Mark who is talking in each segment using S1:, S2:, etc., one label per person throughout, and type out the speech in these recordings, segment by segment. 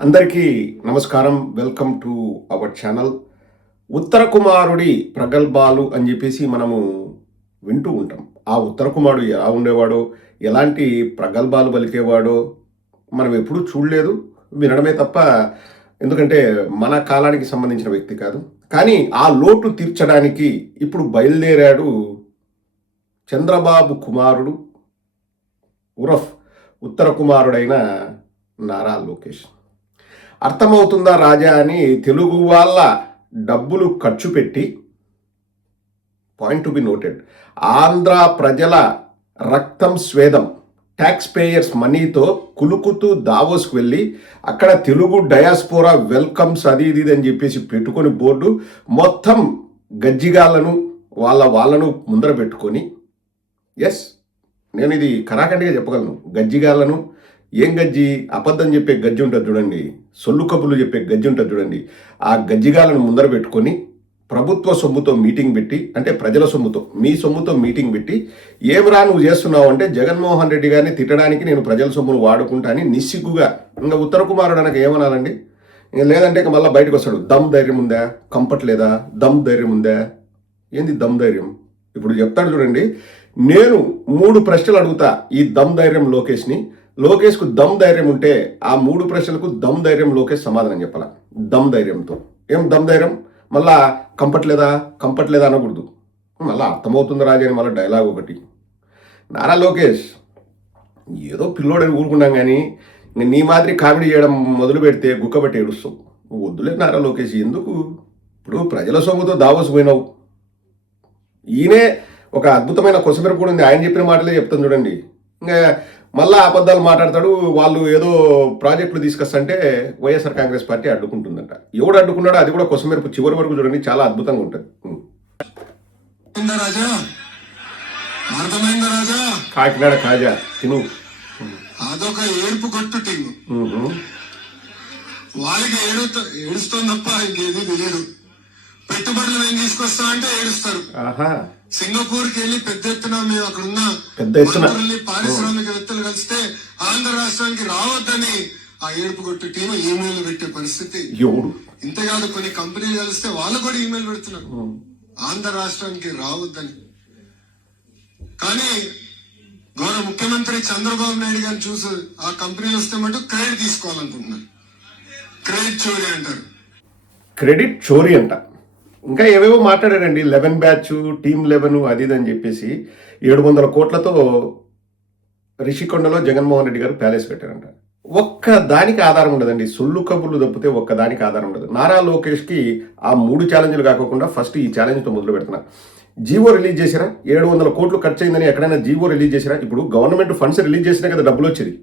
S1: అందరికీ నమస్కారం. Welcome to our channel ఉత్తర కుమారుడి ప్రగల్భాలు అని చెప్పేసి మనము వింటూ ఉంటాం. ఆ ఉత్తర కుమారుడు ఎలా ఉండేవాడో ఎలాంటి ప్రగల్భాలు పలికేవాడో మనం ఎప్పుడూ చూడలేదు వినడమే తప్ప ఎందుకంటే మన కాలానికి సంబంధించిన వ్యక్తి కాదు. కానీ ఆ లోటు తీర్చడానికి ఇప్పుడు బయలుదేరాడు చంద్రబాబు కుమారుడు ఉరఫ్ ఉత్తర కుమారుడైన నారా లోకేష్. అర్థమవుతుందా రాజా అని తెలుగు వాళ్ళ డబ్బులు ఖర్చు పెట్టి point to be noted. Andhra ప్రజల రక్తం స్వేదం ట్యాక్స్ పేయర్స్ మనీతో కులుకుతూ దావోస్కి వెళ్ళి అక్కడ తెలుగు డయాస్పోరా వెల్కమ్స్ అది ఇది అని చెప్పేసి పెట్టుకొని బోర్డు మొత్తం గజ్జిగాళ్ళను వాళ్ళ వాళ్ళను ముందర పెట్టుకొని ఎస్ నేను ఇది కరాఖండిగా చెప్పగలను. గజ్జిగాళ్ళను ఏం గజ్జి? అబద్ధం చెప్పే గజ్జి ఉంటుంది చూడండి. సొల్లు కబుర్లు చెప్పే గజ్జి ఉంటుంది చూడండి. ఆ గజ్జిగాలను ముందర పెట్టుకొని ప్రభుత్వ సొమ్ముతో మీటింగ్ పెట్టి అంటే ప్రజల సొమ్ముతో మీ సొమ్ముతో మీటింగ్ పెట్టి ఏమిరా నువ్వు చేస్తున్నావు అంటే జగన్మోహన్ రెడ్డి గారిని తిట్టడానికి నేను ప్రజల సొమ్మును వాడుకుంటా అని నిస్సిగ్గుగా ఇంకా ఉత్తర కుమారుడు అనక ఏమనాలండి? లేదంటే ఇక మళ్ళీ బయటకు వస్తాడు. దమ్ ధైర్యం ఉందా? కంపట్ లేదా? దమ్ ధైర్యం ఉందా? ఏంది దమ్ ధైర్యం? ఇప్పుడు చెప్తాడు చూడండి. నేను మూడు ప్రశ్నలు అడుగుతా ఈ దమ్ ధైర్యం లోకేష్ని. లోకేష్కు దమ్ ధైర్యం ఉంటే ఆ మూడు ప్రశ్నలకు దమ్ ధైర్యం లోకేష్ సమాధానం చెప్పాల. దమ్ ధైర్యంతో. ఏం దమ్ ధైర్యం? మళ్ళా కంపట్లేదా లేదా? లేదా అనకూడదు. మళ్ళీ అర్థమవుతుంది రాజని అని మళ్ళీ డైలాగ్ ఒకటి. నారా లోకేష్ ఏదో పిల్లోడని ఊరుకున్నాం కానీ నీ మాదిరి కామెడీ చేయడం మొదలు పెడితే గుక్కబట్టి ఏడుస్తావు. వద్దులే నారా లోకేష్ ఎందుకు? ఇప్పుడు ప్రజల సొమ్ముతో దావోస్ పోయినావు. ఈయనే ఒక అద్భుతమైన కొసమెర కూడా ఉంది. ఆయన చెప్పిన మాటలే చెప్తాను చూడండి. ఇంకా మళ్ళా అబద్ధాలు మాట్లాడతాడు. వాళ్ళు ఏదో ప్రాజెక్టులు తీసుకొస్తుంటే వైఎస్ఆర్ కాంగ్రెస్ పార్టీ అడ్డుకుంటుందంట. ఎవడు అడ్డుకున్నాడో అది కూడా కొసమెరుపు చివరి వరకు చూడండి. చాలా అద్భుతంగా ఉంటుంది. కాకినాడ కాజా తిను.
S2: అదొక ఏడుపు కొట్టు. వాళ్ళకి ఏడు ఏడుస్తుంది తప్ప ఇంకేది తెలియదు. పెట్టుబడులు మేము తీసుకొస్తా అంటే ఏడుస్తారు.
S1: ఆహా.
S2: సింగపూర్కి వెళ్ళి పెద్ద ఎత్తున మేము అక్కడ ఉన్న
S1: పెద్ద ఎత్తున.
S2: మంత్రుల్ని, పారిశ్రామికవేత్తలు కలిస్తే ఆంధ్ర రాష్ట్రానికి రావద్దని ఆ ఏడుపు కొట్టు టీం ఈమెయిల్ పెట్టే పరిస్థితి. ఇంతేకాదు కొన్ని కంపెనీలు కలిస్తే వాళ్ళు కూడా ఈమెయిల్ పెడుతున్నారు. ఆంధ్ర రాష్ట్రానికి రావద్దని. కానీ గౌరవ ముఖ్యమంత్రి చంద్రబాబు నాయుడు గారిని చూసి ఆ కంపెనీలు వస్తే మటు క్రెడిట్ తీసుకోవాలనుకుంటున్నారు. క్రెడిట్ చోరీ అంటారు.
S1: క్రెడిట్ చోరీ అంట. ఇంకా ఏవేవో మాట్లాడారండి. లెవెన్ బ్యాచ్ టీమ్ లెవెన్ అది ఇది అని చెప్పేసి ఏడు వందల కోట్లతో రిషికొండలో జగన్మోహన్ రెడ్డి గారు ప్యాలెస్ పెట్టారంట. ఒక్క దానికి ఆధారం ఉండదండి. సొల్లు కబుర్లు తప్పితే ఒక్క దానికి ఆధారం ఉండదు. నారా లోకేష్కి ఆ మూడు ఛాలెంజ్లు కాకుండా ఫస్ట్ ఈ ఛాలెంజ్తో మొదలు పెడుతున్నా. జీవో రిలీజ్ చేసినా ఏడు వందల కోట్లు ఖర్చు అయిందని ఎక్కడైనా జీవో రిలీజ్ చేసినా ఇప్పుడు గవర్నమెంట్ ఫండ్స్ రిలీజ్ చేసినా కదా డబ్బులు వచ్చేది.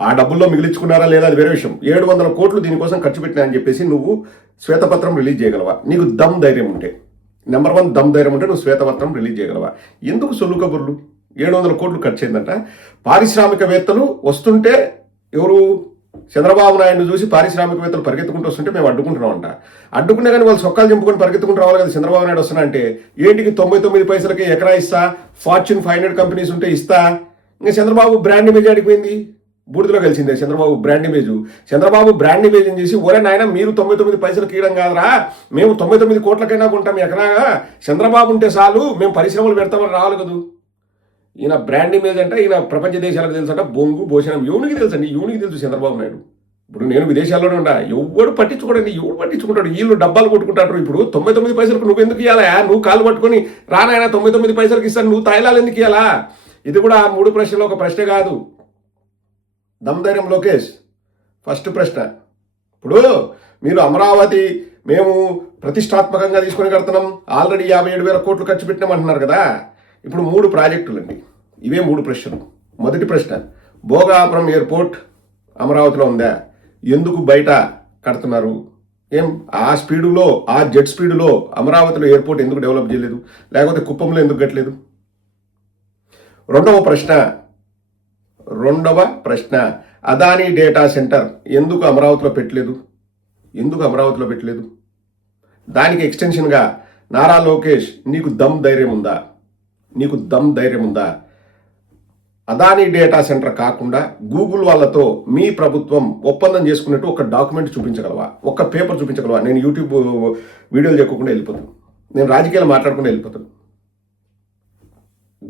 S1: ఆ డబ్బుల్లో మిగిలించుకున్నారా లేదా అది వేరే విషయం. ఏడు వందల కోట్లు దీనికోసం ఖర్చు పెట్టినా అని చెప్పేసి నువ్వు శ్వేతపత్రం రిలీజ్ చేయగలవా? నీకు దమ్ ధైర్యం ఉంటే. నెంబర్ వన్ దమ్ ధైర్యం ఉంటే నువ్వు శ్వేతపత్రం రిలీజ్ చేయగలవా? ఎందుకు సొల్లు కబుర్లు ఏడు వందల కోట్లు ఖర్చు అయిందంట పారిశ్రామికవేత్తలు వస్తుంటే ఎవరు చంద్రబాబు నాయుడు చూసి పారిశ్రామికవేత్తలు పరిగెత్తుకుంటూ వస్తుంటే మేము అడ్డుకుంటున్నామంట. అడ్డుకునే కానీ వాళ్ళు సొక్కాలు చెంపుకొని పరిగెత్తుకుంటూ రావాలి కదా చంద్రబాబు నాయుడు వస్తున్నా అంటే ఏంటికి తొంభై తొమ్మిది పైసలకి ఎకరా ఇస్తా? ఫార్చ్యూన్ ఫైవ్ హండ్రెడ్ కంపెనీస్ ఉంటే ఇస్తా? ఇంకా చంద్రబాబు బ్రాండ్ ఇమేజ్ పోయింది. బూడిదలో కలిసిందే Chandrababu brand image Chandrababu brand image చేసి ఒరే నాయన మీరు తొంభై తొమ్మిది పైసలు కీయడం కాదురా. మేము తొంభై తొమ్మిది కోట్లకైనా కొంటాం ఎకరాగా. చంద్రబాబు ఉంటే చాలు మేము పరిశ్రమలు పెడతామని రావాలి కదూ. ఈయన బ్రాండ్ ఇమేజ్ అంటే ఈయన ప్రపంచ దేశాలకు తెలుసంట బొంగు భోజనం. యూనికి తెలుసు అండి? యూనికి తెలుసు చంద్రబాబు నాయుడు? ఇప్పుడు నేను విదేశాల్లోనే ఉండా. ఎవడు పట్టించుకోడండి? ఎవడు పట్టించుకుంటాడు? వీళ్ళు డబ్బాలు కొట్టుకుంటారు ఇప్పుడు. తొంభై తొమ్మిది పైసలకు నువ్వు ఎందుకు ఇవ్వాలా నువ్వు కాలు పట్టుకొని రానాయన తొంభై తొమ్మిది పైసలకు ఇస్తాను. నువ్వు తాయిలాలు ఎందుకు ఇవ్వాలా ఇది కూడా ఆ మూడు ప్రశ్నలో ఒక ప్రశ్న కాదు. దమ్ధైర్యం లోకేష్. ఫస్ట్ ప్రశ్న. ఇప్పుడు మీరు అమరావతి మేము ప్రతిష్టాత్మకంగా తీసుకొని కడుతున్నాం. ఆల్రెడీ యాభై ఏడు వేల కోట్లు ఖర్చు పెట్టినామంటున్నారు కదా. ఇప్పుడు మూడు ప్రాజెక్టులు అండి ఇవే మూడు ప్రశ్నలు. మొదటి ప్రశ్న. భోగాపురం ఎయిర్పోర్ట్ అమరావతిలో ఉందా? ఎందుకు బయట కడుతున్నారు? ఏం? ఆ స్పీడులో ఆ జెట్ స్పీడులో అమరావతిలో ఎయిర్పోర్ట్ ఎందుకు డెవలప్ చేయలేదు? లేకపోతే కుప్పంలో ఎందుకు కట్టలేదు? రెండవ ప్రశ్న. రెండవ ప్రశ్న అదానీ డేటా సెంటర్ ఎందుకు అమరావతిలో పెట్టలేదు? ఎందుకు అమరావతిలో పెట్టలేదు? దానికి ఎక్స్టెన్షన్గా నారా లోకేష్ నీకు దమ్ ధైర్యం ఉందా? నీకు దమ్ ధైర్యం ఉందా? అదానీ డేటా సెంటర్ కాకుండా గూగుల్ వాళ్ళతో మీ ప్రభుత్వం ఒప్పందం చేసుకున్నట్టు ఒక డాక్యుమెంట్ చూపించగలవా? ఒక పేపర్ చూపించగలవా? నేను యూట్యూబ్ వీడియోలు చెక్కకుండా వెళ్ళిపోతాను. నేను రాజకీయాలు మాట్లాడకుండా వెళ్ళిపోతాను.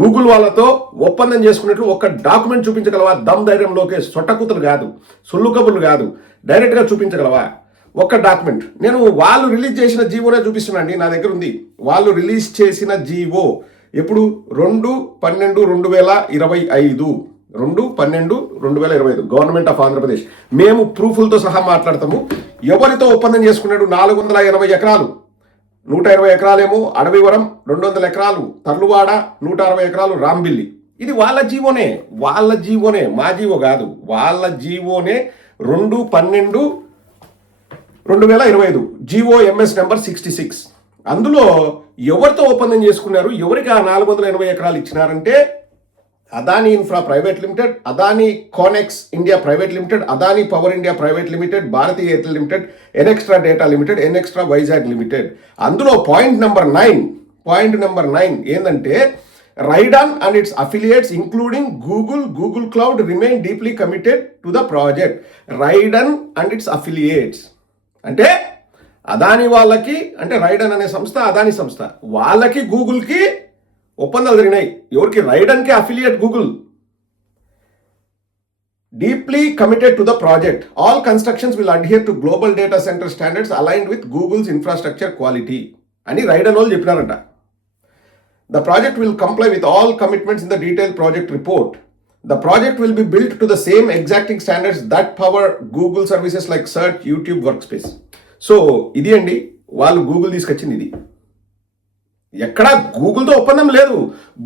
S1: గూగుల్ వాళ్ళతో ఒప్పందం చేసుకున్నట్లు ఒక డాక్యుమెంట్ చూపించగలవా? దమ్ ధైర్యంలోకి సొట్టకూతులు కాదు సొల్లు కబుర్లు కాదు. డైరెక్ట్గా చూపించగలవా? ఒక్క డాక్యుమెంట్. నేను వాళ్ళు రిలీజ్ చేసిన జీవోనే చూపిస్తున్నాండి నా దగ్గర ఉంది. వాళ్ళు రిలీజ్ చేసిన జీవో ఎప్పుడు? రెండు పన్నెండు రెండు వేల ఇరవై ఐదు. రెండు పన్నెండు రెండు వేల ఇరవై ఐదు. గవర్నమెంట్ ఆఫ్ ఆంధ్రప్రదేశ్ మేము ప్రూఫ్లతో సహా మాట్లాడతాము. ఎవరితో ఒప్పందం చేసుకున్నాడు? నాలుగు వందల ఎనభై ఎకరాలు. నూట ఇరవై ఎకరాలేమో అడవివరం రెండు వందల ఎకరాలు తర్లువాడ నూట అరవై ఎకరాలు రాంబిల్లి. ఇది వాళ్ళ జీవోనే వాళ్ళ జీవోనే మా జీవో కాదు వాళ్ళ జీవోనే రెండు పన్నెండు రెండు వేల ఇరవై ఐదు GO MS number sixty six. అందులో ఎవరితో ఒప్పందం చేసుకున్నారు ఎవరికి ఆ నాలుగు వందల ఎనభై ఎకరాలు ఇచ్చినారంటే Adani infra private limited Adani Connex India private limited Adani power India private limited Bharti Airtel limited Nxtra data limited Nxtra Vizag limited అందులో point number nine point number nine ఏంటంటే Raiden and its affiliates including Google Google cloud remain deeply committed to the project Raiden and its affiliates అంటే అదాని వాళ్ళకి అంటే రైడన్ అనే సంస్థ అదాని సంస్థ. వాళ్ళకి గూగుల్కి ఒప్పందాలు జరిగినాయి. ఎవరికి? రైడన్కే affiliate Google deeply committed to the project all constructions will adhere to global data centre standards align with Google's infrastructure quality అని రైడ్ అన్ వాళ్ళు చెప్పినారంట. The project will comply with all commitments in the detail project report the project will be build to the same exacting standards that power Google services like search YouTube workspace so ఇది అండి. వాళ్ళు Google తీసుకొచ్చింది ఇది. ఎక్కడా గూగుల్తో ఒప్పందం లేదు.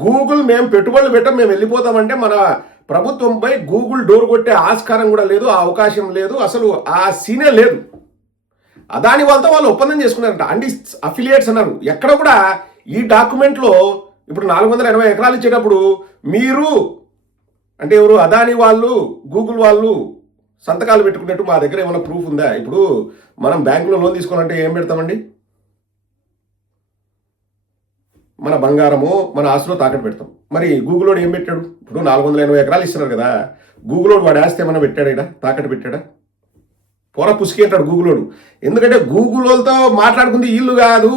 S1: Google మేము పెట్టుబడులు పెట్టం మేము వెళ్ళిపోతామంటే మన ప్రభుత్వంపై గూగుల్ డోర్ కొట్టే ఆస్కారం కూడా లేదు ఆ అవకాశం లేదు అసలు ఆ సీనే లేదు. అదాని వాళ్ళతో వాళ్ళు ఒప్పందం చేసుకున్నారంట. అండి అఫిలియేట్స్ అన్నారు. ఎక్కడ కూడా ఈ డాక్యుమెంట్లో ఇప్పుడు నాలుగు వందల ఎనభై ఎకరాలు ఇచ్చేటప్పుడు మీరు అంటే ఎవరు అదాని వాళ్ళు గూగుల్ వాళ్ళు సంతకాలు పెట్టుకున్నట్టు మా దగ్గర ఏమైనా ప్రూఫ్ ఉందా? ఇప్పుడు మనం బ్యాంకులో లోన్ తీసుకోవాలంటే ఏం పెడతామండి? మన బంగారము మన ఆస్తులో తాకట్టు పెడతాం. మరి గూగులోడు ఏం పెట్టాడు? ఇప్పుడు నాలుగు వందల ఎనభై ఎకరాలు ఇస్తున్నారు కదా. గూగులోడు వాడు ఆస్తి ఏమైనా పెట్టాడా ఈడ? తాకట్టు పెట్టాడా? పొర పుసికి అంటాడు గూగులోడు ఎందుకంటే గూగుల్ వాళ్ళతో మాట్లాడుకుంది ఇల్లు కాదు.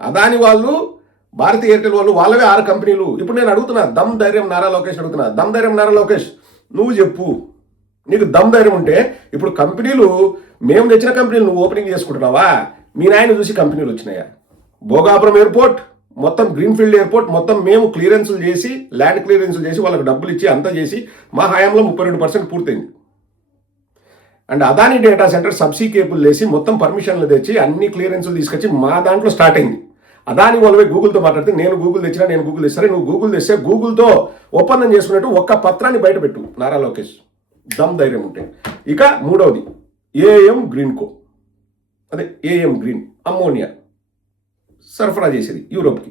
S1: అదాని వాళ్ళు భారతీ ఎయిర్టెల్ వాళ్ళు వాళ్ళవే ఆరు కంపెనీలు. ఇప్పుడు నేను అడుగుతున్నా దమ్ ధైర్యం నారా లోకేష్ అడుగుతున్నా. దమ్ ధైర్యం నారా లోకేష్ నువ్వు చెప్పు. నీకు దమ్ ధైర్యం ఉంటే ఇప్పుడు కంపెనీలు మేము తెచ్చిన కంపెనీలు నువ్వు ఓపెనింగ్ చేసుకుంటున్నావా? మీ నాయన చూసి కంపెనీలు వచ్చినాయా? భోగాపురం ఎయిర్పోర్ట్ మొత్తం గ్రీన్ఫీల్డ్ ఎయిర్పోర్ట్ మొత్తం మేము క్లియరెన్సులు చేసి ల్యాండ్ క్లియరెన్సులు చేసి వాళ్ళకి డబ్బులు ఇచ్చి అంతా చేసి మా హయాంలో ముప్పై రెండు పర్సెంట్ పూర్తయింది. And Adani data centre subsea cable వేసి మొత్తం పర్మిషన్లు తెచ్చి అన్ని క్లియరెన్సులు తీసుకొచ్చి మా దాంట్లో స్టార్ట్ అయింది. అదాని వాళ్ళవే గూగుల్తో మాట్లాడితే నేను గూగుల్ తెచ్చినా నేను గూగుల్ తెస్తాను నువ్వు గూగుల్ తెస్తే గూగుల్తో ఒప్పందం చేసుకున్నట్టు ఒక్క పత్రాన్ని బయటపెట్టు నారా లోకేష్. దమ్ ధైర్యం ఉంటే. ఇక మూడవది ఏఎం గ్రీన్ కో అదే ఏఎం గ్రీన్ అమ్మోనియా. సరఫరా చేసేది యూరోప్కి.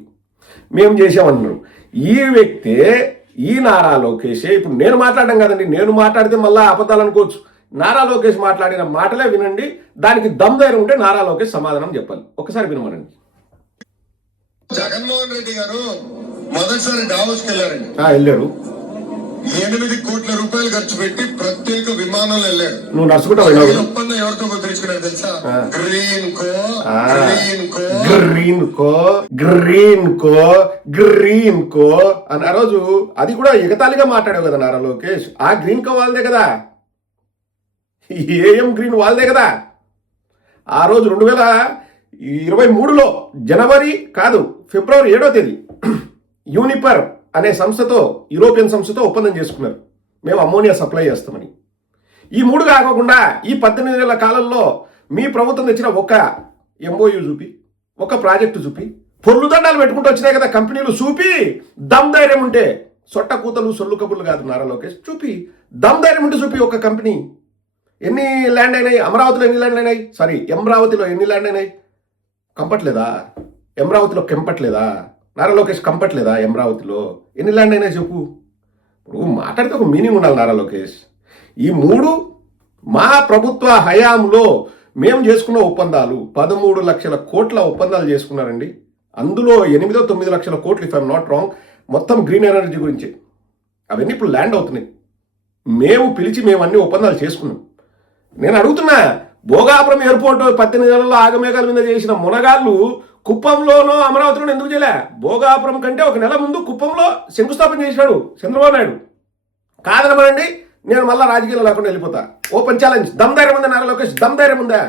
S1: మేము చేసామంటున్నారు ఈ వ్యక్తే ఈ నారా లోకేషే ఇప్పుడు నేను మాట్లాడడం కదండి నేను మాట్లాడితే మళ్ళీ అబద్ధాలు అనుకోవచ్చు. నారా లోకేష్ మాట్లాడిన మాటలే వినండి దానికి దమ్ ధైర్యం ఉంటే నారా లోకేష్ సమాధానం చెప్పాలి. ఒకసారి వినమనండి.
S2: జగన్మోహన్ రెడ్డి గారు మొదటిసారి డావోస్కి వెళ్ళారండి.
S1: వెళ్ళారు.
S2: ఎనిమిది కోట్ల రూపాయలు ఖర్చు పెట్టి ప్రత్యేక విమానంలో వెళ్ళాడు.
S1: నువ్వు నడుచుకుంటా
S2: ఈ
S1: వెళ్ళావు
S2: ఒప్పందం ఎవరితో కుదిరించుకున్నారు తెలుసా. Greenko. Greenko.
S1: Greenko Greenko Greenko. అని ఆ రోజు అది కూడా ఎగతాళిగా మాట్లాడావు కదా నారా లోకేష్. ఆ గ్రీన్ కో వాళ్ళదే కదా. ఏఎం గ్రీన్ వాళ్ళదే కదా. ఆ రోజు రెండు వేల ఇరవై మూడులో జనవరి కాదు ఫిబ్రవరి ఏడో తేదీ. యూనిపర్ అనే సంస్థతో యూరోపియన్ సంస్థతో ఒప్పందం చేసుకున్నారు. మేము అమ్మోనియా సప్లై చేస్తామని. ఈ మూడు కాకుండా ఈ పద్దెనిమిది నెలల కాలంలో మీ ప్రభుత్వం తెచ్చిన ఒక ఎంఓయూ చూపి ఒక ప్రాజెక్టు చూపి పొర్లు దండాలు పెట్టుకుంటూ వచ్చినాయి కదా కంపెనీలు చూపి దమ్ ధైర్యం ఉంటే సొట్ట కూతలు సొల్లు కబుర్లు కాదు నారా లోకేష్. చూపి దమ్ ధైర్యం ఉంటే చూపి ఒక కంపెనీ. ఎన్ని ల్యాండ్ అయినాయి? అమరావతిలో ఎన్ని ల్యాండ్ అయినాయి? సారీ అమరావతిలో ఎన్ని ల్యాండ్ అయినాయి? కంపట్లేదా? అమరావతిలో కెంపట్లేదా? నారా లోకేష్ కంపట్లేదా అమరావతిలో? ఎన్ని ల్యాండ్ అయినాయి చెప్పు. ఇప్పుడు మాట్లాడితే ఒక మీనింగ్ ఉండాలి నారా లోకేష్. ఈ మూడు మా ప్రభుత్వ హయాంలో మేము చేసుకున్న ఒప్పందాలు పదమూడు లక్షల కోట్ల ఒప్పందాలు చేసుకున్నారండి. అందులో ఎనిమిదో తొమ్మిది లక్షల కోట్లు ఇఫ్ ఐఎమ్ నాట్ రాంగ్ మొత్తం గ్రీన్ ఎనర్జీ గురించి. అవన్నీ ఇప్పుడు ల్యాండ్ అవుతున్నాయి. మేము పిలిచి మేము అన్ని ఒప్పందాలు చేసుకున్నాం. నేను అడుగుతున్నా భోగాపురం ఎయిర్పోర్ట్ పద్దెనిమిది నెలల్లో ఆగమేఘాల మీద చేసిన మునగాళ్ళు కుప్పంలోనో అమరావతిలోనో ఎందుకు చేయలే? భోగాపురం కంటే ఒక నెల ముందు కుప్పంలో శంకుస్థాపన చేసినాడు చంద్రబాబు నాయుడు. కాదనమనండి నేను మళ్ళా రాజకీయాలు లేకుండా వెళ్ళిపోతా. Open challenge. దమ్ ధైర్యం ఉందా నారా లోకేష్? దమ్ ధైర్యం ఉందా?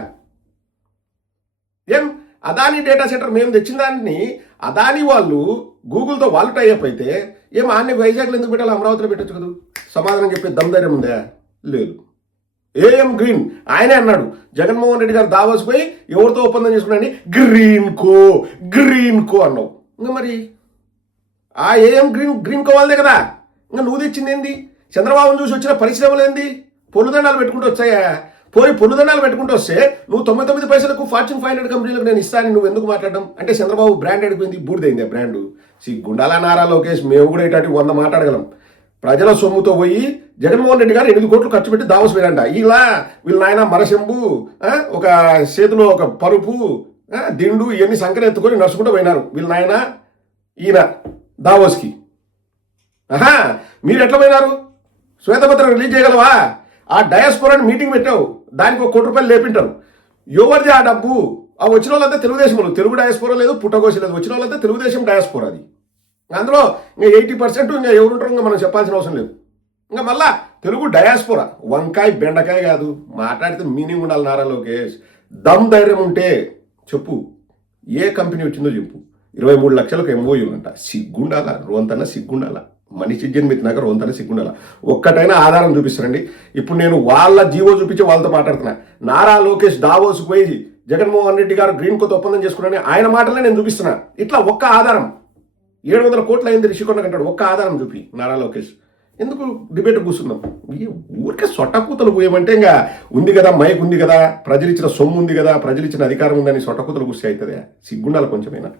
S1: ఏం? అదాని డేటా సెంటర్ మేము తెచ్చిన దాన్ని అదాని వాళ్ళు గూగుల్తో వాళ్ళు టైఅప్ అయితే ఏం ఆన్ని వైజాగ్లో ఎందుకు పెట్టాలి అమరావతిలో పెట్టచ్చు కదా? సమాధానం చెప్పే దమ్ ధైర్యం ఉందా? లేదు. ఏఎం గ్రీన్ ఆయనే అన్నాడు. జగన్మోహన్ రెడ్డి గారు దావాస్ పోయి ఎవరితో ఒప్పందం చేసుకున్నాడని గ్రీన్ కో గ్రీన్ కో అన్నావు. ఇంకా మరి ఆ ఏఎం గ్రీన్ గ్రీన్ కో వాళ్ళదే కదా. ఇంకా నువ్వు తెచ్చింది ఏంది? చంద్రబాబును చూసి వచ్చిన పరిశ్రమలు ఏంది? పొలుదండాలు పెట్టుకుంటూ వచ్చాయా? పోయి పొలుదండాలు పెట్టుకుంటూ వస్తే నువ్వు తొంభై తొమ్మిది పైసలకు ఫార్చ్యూన్ ఫైవ్ హండ్రెడ్ కంపెనీలకు నేను ఇస్తాను నువ్వు ఎందుకు మాట్లాడడం? అంటే చంద్రబాబు బ్రాండ్ అడిపోయింది బూడిదైంది ఆ బ్రాండు సి గుండాల నారా లోకేష్ మేము కూడా ఇట్లాంటి వంద మాట్లాడగలం. ప్రజల సొమ్ముతో పోయి జగన్మోహన్ రెడ్డి గారు ఎనిమిది కోట్లు ఖర్చు పెట్టి దావస్ పోయాడంట ఇలా వీళ్ళ నాయన మరశంబు ఒక చేతిలో ఒక పరుపు దిండు ఇవన్నీ సంకర ఎత్తుకొని నడుచుకుంటూ పోయినారు వీళ్ళ నాయన ఈయన దావోస్కి. ఆహా మీరు ఎట్లా పోయినారు? శ్వేతపత్రం రిలీజ్ చేయగలవా? ఆ డయాస్పోరాని మీటింగ్ పెట్టావు. దానికి ఒక కోటి రూపాయలు లేపింటారు. ఎవరిది ఆ డబ్బు? ఆ వచ్చిన వాళ్ళంతా తెలుగుదేశం తెలుగు డయాస్పోరా లేదు పుట్టగోసి లేదు. వచ్చిన వాళ్ళంతా తెలుగుదేశం డయాస్పోరా అది. అందులో ఇంకా ఎయిటీ పర్సెంట్ ఇంకా ఎవరుంటారు ఇంకా మనం చెప్పాల్సిన అవసరం లేదు. ఇంకా మళ్ళా తెలుగు డయాస్పోరా వంకాయ బెండకాయ కాదు మాట్లాడితే మీనింగ్ ఉండాలి నారా లోకేష్. దమ్ ధైర్యం ఉంటే చెప్పు ఏ కంపెనీ వచ్చిందో చెప్పు. ఇరవై మూడు లక్షలకు ఎంఓయూ అంట సిగ్గుండాల? రోంతన సిగ్గుండాల? మనిషి జన్మెత్తినాక రోంతన సిగ్గుండాల? ఒక్కటైనా ఆధారం చూపిస్తారండి. ఇప్పుడు నేను వాళ్ళ జీవో చూపించి వాళ్ళతో మాట్లాడుతున్నా. నారా లోకేష్ దావోస్ పోయి జగన్మోహన్ రెడ్డి గారు గ్రీన్ కొత్త ఒప్పందం చేసుకున్నారని ఆయన మాటలే నేను చూపిస్తున్నా. ఇట్లా ఒక్క ఆధారం. ఏడు వందల కోట్లు అయింది రిషికొండ కంటాడు ఒక్క ఆధారం చూపి నారా లోకేష్. ఎందుకు డిబేట్ కూర్చుందాం ఈ ఊరికే సొట్టకూతలు పోయమంటే ఇంకా ఉంది కదా మైక్ ఉంది కదా ప్రజలు ఇచ్చిన సొమ్ము ఉంది కదా ప్రజలు ఇచ్చిన అధికారం ఉందని సొట్ట కూతలు కూస్తే అవుతుందా సిగ్గుండాలి కొంచెమైనా.